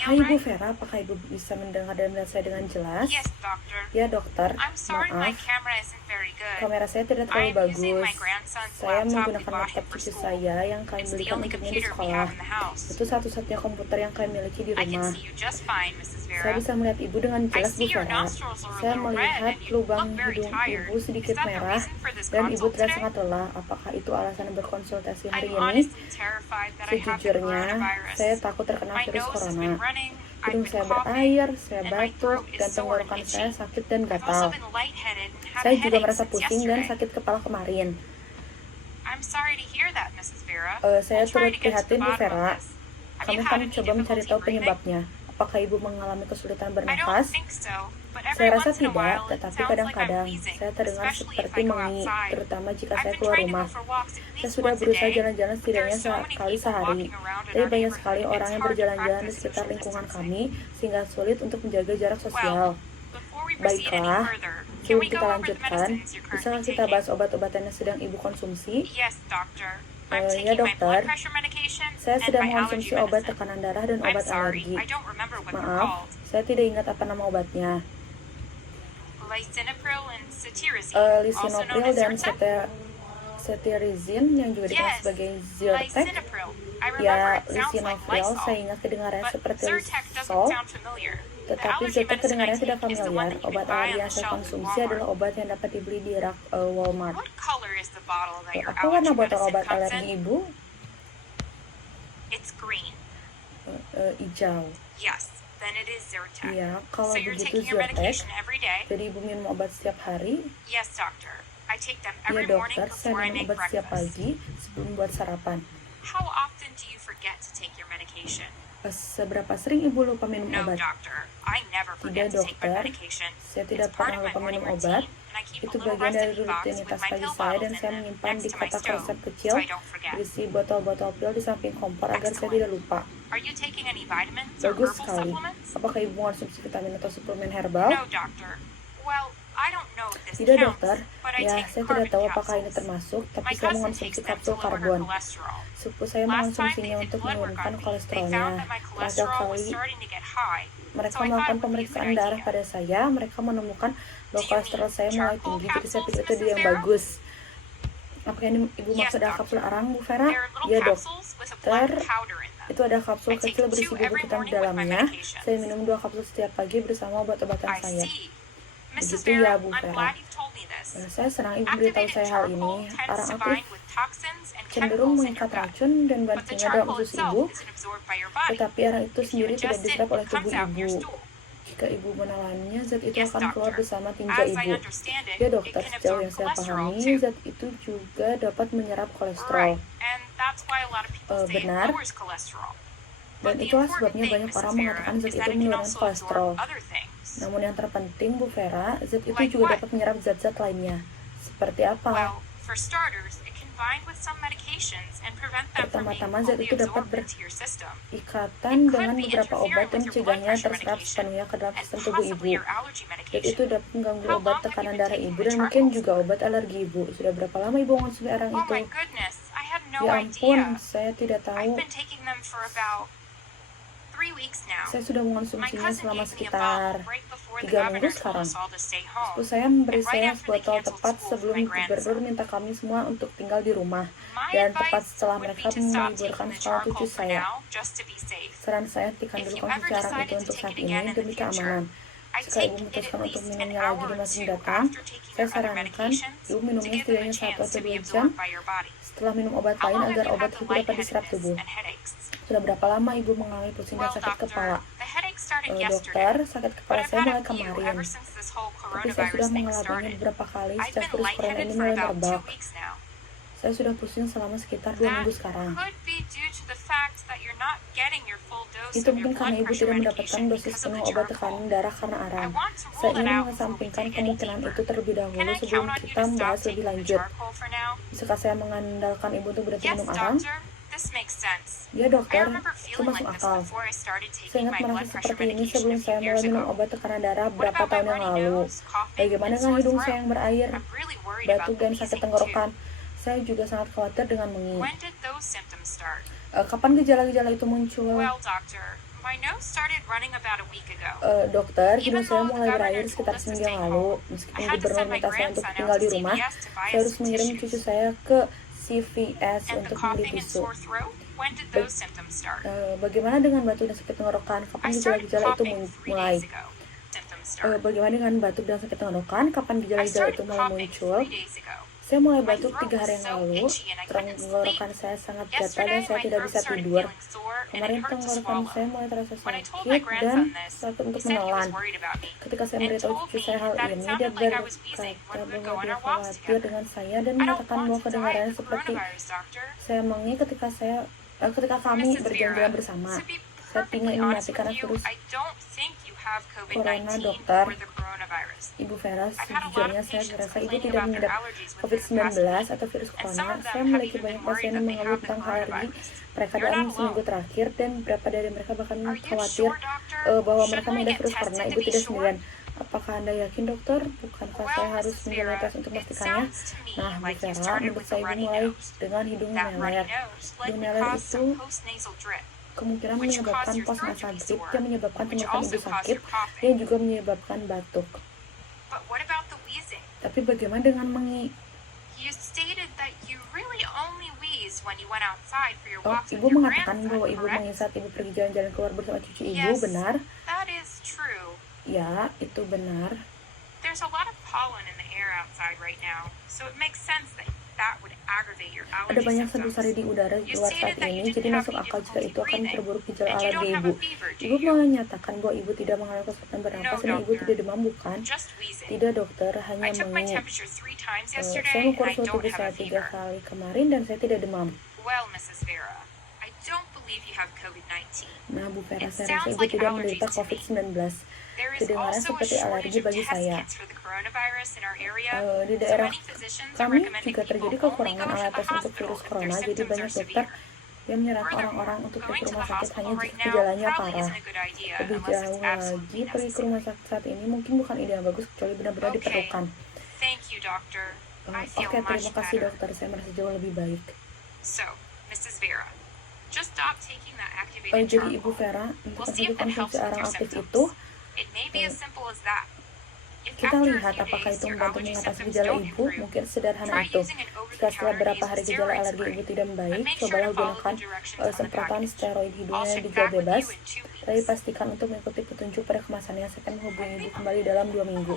Hai Ibu Vera, apakah Ibu bisa mendengar dan melihat saya dengan jelas? Ya dokter, maaf, kamera saya tidak terlalu bagus. Saya menggunakan laptop cucu saya yang kami belikan untuknya di sekolah. Itu satu-satunya komputer yang kami miliki di rumah. Saya bisa melihat Ibu dengan jelas, Bu Vera. Saya melihat lubang hidung Ibu sedikit merah dan Ibu terlihat sangat lelah. Apakah itu alasan berkonsultasi hari ini? Sejujurnya, saya takut terkena virus corona. Hidung saya berair, saya batuk, dan tenggorokan saya sakit dan gatal. Saya juga merasa pusing dan sakit kepala kemarin. Saya turut prihatin, Bu Vera. Kami akan coba mencari tahu penyebabnya. Apakah Ibu mengalami kesulitan bernafas? Saya rasa tidak, tetapi kadang-kadang saya terdengar seperti mengi, terutama jika saya keluar rumah. Saya sudah berusaha jalan-jalan setidaknya sekali sehari, tapi banyak sekali orang yang berjalan-jalan di sekitar lingkungan kami, sehingga sulit untuk menjaga jarak sosial. Baiklah, sebelum kita lanjutkan, bisakah kita bahas obat-obatan yang sedang Ibu konsumsi? Ya dokter, saya sedang mengonsumsi obat tekanan darah dan obat alergi. Maaf, saya tidak ingat apa nama obatnya. Lisinopril dan cetirizine yang juga dikenal sebagai Zyrtec. Ya, lisinopril saya ingat kedengarannya seperti Lysol, tetapi Zyrtec kedengarannya tidak familiar. Obat alergi yang saya konsumsi adalah obat yang dapat dibeli di rak Walmart. Apa warna botol obat alergi Ibu? Hijau. Ya, kalau begitu Zyrtec, jadi Ibu minum obat setiap hari? Ya dokter, saya minum obat setiap pagi sebelum buat sarapan. Seberapa sering Ibu lupa minum obat? Tidak dokter, saya tidak pernah lupa minum obat. Itu bagian dari rutinitas pagi saya dan saya menyimpan di kotak resep kecil berisi botol-botol pil di samping kompor agar saya tidak lupa. Bagus sekali. Apakah Ibu mengonsumsi vitamin atau suplemen herbal? Tidak dokter, ya saya tidak tahu apakah ini termasuk, tapi saya mengonsumsi kapsul karbon. Sepupu saya mengonsumsinya untuk menurunkan kolesterolnya. Terakhir kali mereka melakukan pemeriksaan darah pada saya, mereka menemukan bahwa kolesterol saya mulai tinggi, jadi saya pikir itu dia yang bagus. Apakah ini Ibu maksud ada kapsul arang, Bu Vera? Ya dokter, itu ada kapsul kecil berisi bubuk hitam di dalamnya. Saya minum 2 kapsul setiap pagi bersama obat-obatan saya. Begitu ya Bu Vera. Saya senang Ibu beritahu saya hal ini. Arang aktif cenderung mengikat racun dan bahan kimia dalam usus Ibu, tetapi arang itu sendiri tidak diserap oleh tubuh Ibu. Jika Ibu menelannya, zat itu akan keluar bersama tinja Ibu. Ya dokter, sejauh yang saya pahami, zat itu juga dapat menyerap kolesterol. Benar. Dan itulah sebabnya banyak orang mengatakan zat itu menurunkan kolesterol. Namun yang terpenting, Bu Vera, zat itu juga dapat menyerap zat-zat lainnya. Seperti apa? Pertama-tama, zat itu dapat berikatan dengan beberapa obat dan mencegahnya terserap sepenuhnya ke dalam sistem tubuh Ibu. Zat itu dapat mengganggu obat tekanan darah Ibu dan mungkin juga obat alergi Ibu. Sudah berapa lama Ibu mengonsumsi arang itu? Ya ampun, saya tidak tahu. Saya sudah mengonsumsinya selama sekitar 3 minggu sekarang. Sepupu saya memberi saya sebotol tepat sebelum gubernur minta kami semua untuk tinggal di rumah, dan tepat setelah mereka meliburkan sekolah cucu saya. Saran saya, hentikan dulu konsumsi arang itu untuk saat ini demi keamanan. Jika Ibu memutuskan untuk minumnya lagi di masa mendatang, saya sarankan Ibu minumnya setidaknya 1 atau 2 jam setelah minum obat lain agar obat itu dapat diserap tubuh. Sudah berapa lama Ibu mengalami pusing dan sakit kepala? Dokter, sakit kepala saya mulai kemarin, tapi saya sudah mengalaminya beberapa kali sejak virus corona ini mulai merebak. Saya sudah pusing selama sekitar 2 minggu sekarang. Itu mungkin karena Ibu tidak mendapatkan dosis penuh obat tekanan darah karena arang. Saya ingin mengesampingkan kemungkinan itu terlebih dahulu sebelum kita membahas lebih lanjut. Bisakah saya mengandalkan Ibu untuk berhenti minum arang? Ya dokter, itu masuk akal. Saya ingat merasa seperti ini sebelum saya mulai minum obat tekanan darah beberapa tahun yang lalu. Bagaimana dengan hidung saya yang berair, batuk, dan sakit tenggorokan? Saya juga sangat khawatir dengan mengi. Kapan gejala-gejala itu muncul? My nose started running about a week ago. Dokter, hidung Even saya though the mulai berair governor told sekitar us to seminggu stay yang lalu. home, I Meskipun had to gubernur send my minta saya untuk grandson out tinggal to di rumah, CVS to buy saya us harus some mengirim cucu tissues. saya ke CVS And the untuk membeli coughing and tisu. sore throat? When did those symptoms start? Bagaimana dengan batuk dan sakit tenggorokan? Kapan I started gejala-gejala itu coughing 3 mulai? days ago. Symptoms started. Bagaimana dengan batuk dan sakit tenggorokan? Kapan I gejala-gejala started itu mulai coughing muncul? 3 days ago. Saya mulai My batuk throat 3 was hari yang so lalu. itchy and I couldn't sleep. Tenggorokan saya sangat gatal dan Yesterday, saya my tidak throat bisa started tidur. feeling sore and it Kemarin hurt to tenggorokan swallow. saya mulai terasa When I told my sakit dan grandson this, sakit untuk he said he menelan. was worried about me Ketika saya and memberitahu told cucu me saya hal that it ini, dia sounded like I was wheezing berkata when we would bahwa go on dia our walks khawatir together. dengan saya dan I don't menyatakan want bahwa to die kedengarannya of the seperti coronavirus, doctor. saya mengi ketika kami Mrs. berjalan-jalan Vera, bersama. to be Saya perfectly ingin honest mati karena with you, virus I don't think you have corona, COVID-19 dokter. or the coronavirus. Ibu Vera, I've had a lot sejujurnya of saya patients merasa ibu complaining tidak about their mengidap allergies within the COVID-19 past week, atau virus and some corona. of Saya them have memiliki even banyak been worried pasien that yang they mengeluh have the tentang alergi coronavirus. mereka You're dalam not seminggu alone. terakhir, dan beberapa dari mereka bahkan Are you khawatir sure, doctor? bahwa Shouldn't mereka I mengidap get virus corona. tested to Ibu be tidak sure? sendirian. Apakah Anda yakin, dokter? Bukankah saya Well, harus Mrs. menjalani Vera, tes untuk it memastikannya? sounds to me Nah, Bu like you Vera, started menurut with a saya ibu runny mulai nose. dengan hidung That runny meler. nose Hidung likely meler caused itu some postnasal drip, kemungkinan which menyebabkan caused your pos throat to nasal be drip sore, yang menyebabkan which tenggorokan also ibu caused sakit your coughing. yang juga menyebabkan batuk. But what about the wheezing? Tapi bagaimana dengan You stated that you really only wheezed when you went outside for your Oh, walks with ibu your mengatakan bahwa grandson, ibu correct? mengisap saat ibu pergi jalan-jalan keluar bersama cucu ibu, Yes, benar? that is true. Ya, itu benar. There's a lot of pollen in the air outside right now, so it makes sense that would aggravate your Ada allergy banyak symptoms. sari di udara You luar saat stated that you ini, jadi didn't have masuk any akal jika difficulty itu akan breathing, memperburuk gejala and you alergi don't have ibu. a fever, do Ibu you? menyatakan bahwa ibu tidak mengalami kesulitan bernapas No, dan ibu doctor. tidak demam, bukan? Just wheezing. Tidak, dokter, I hanya took my mengi. temperature 3 times Saya yesterday, and mengukur I suhu don't tubuh have saya a 3 fever. kali kemarin dan saya tidak demam. Well, Mrs. Vera, I don't believe you have COVID-19. Nah, Bu Vera, It saya rasa sounds ibu like tidak allergies menderita to me. COVID-19. There is Kedengaran also a seperti alergi shortage of bagi test saya. kits for the coronavirus in our area, Di so daerah many physicians are kami recommending juga people terjadi only kekurangan go to alat the tes untuk hospital virus if their corona, jadi symptoms banyak are dokter severe. yang menyarankan orang-orang Furthermore, untuk pergi going ke to rumah the sakit hospital hanya right jika now gejalanya probably parah. isn't a good idea Lebih unless it's jauh lagi, absolutely pergi ke rumah necessary. sakit saat ini mungkin bukan ide yang bagus kecuali benar-benar Okay, diperlukan. thank you, doctor. I feel Oke, much terima kasih better. dokter, saya merasa jauh lebih baik. So, Mrs. Vera, just stop taking that activated Jadi Ibu charcoal. Vera, We'll untuk see if konsumsi it helps with arang your aktif symptoms. itu, It may be as simple as that. If kita after a lihat few apakah days itu your membantu allergy mengatasi symptoms gejala don't ibu, improve, mungkin sederhana try itu. using an Jika setelah over-the-counter beberapa nasal hari gejala steroid alergi spray. ibu tidak But membaik, make sure cobalah to follow gunakan the directions on the semprotan package. steroid I'll hidungnya check dijual back with bebas. you in 2 Tapi weeks. pastikan untuk mengikuti petunjuk pada kemasannya. Saya akan menghubungi ibu kembali dalam 2 minggu.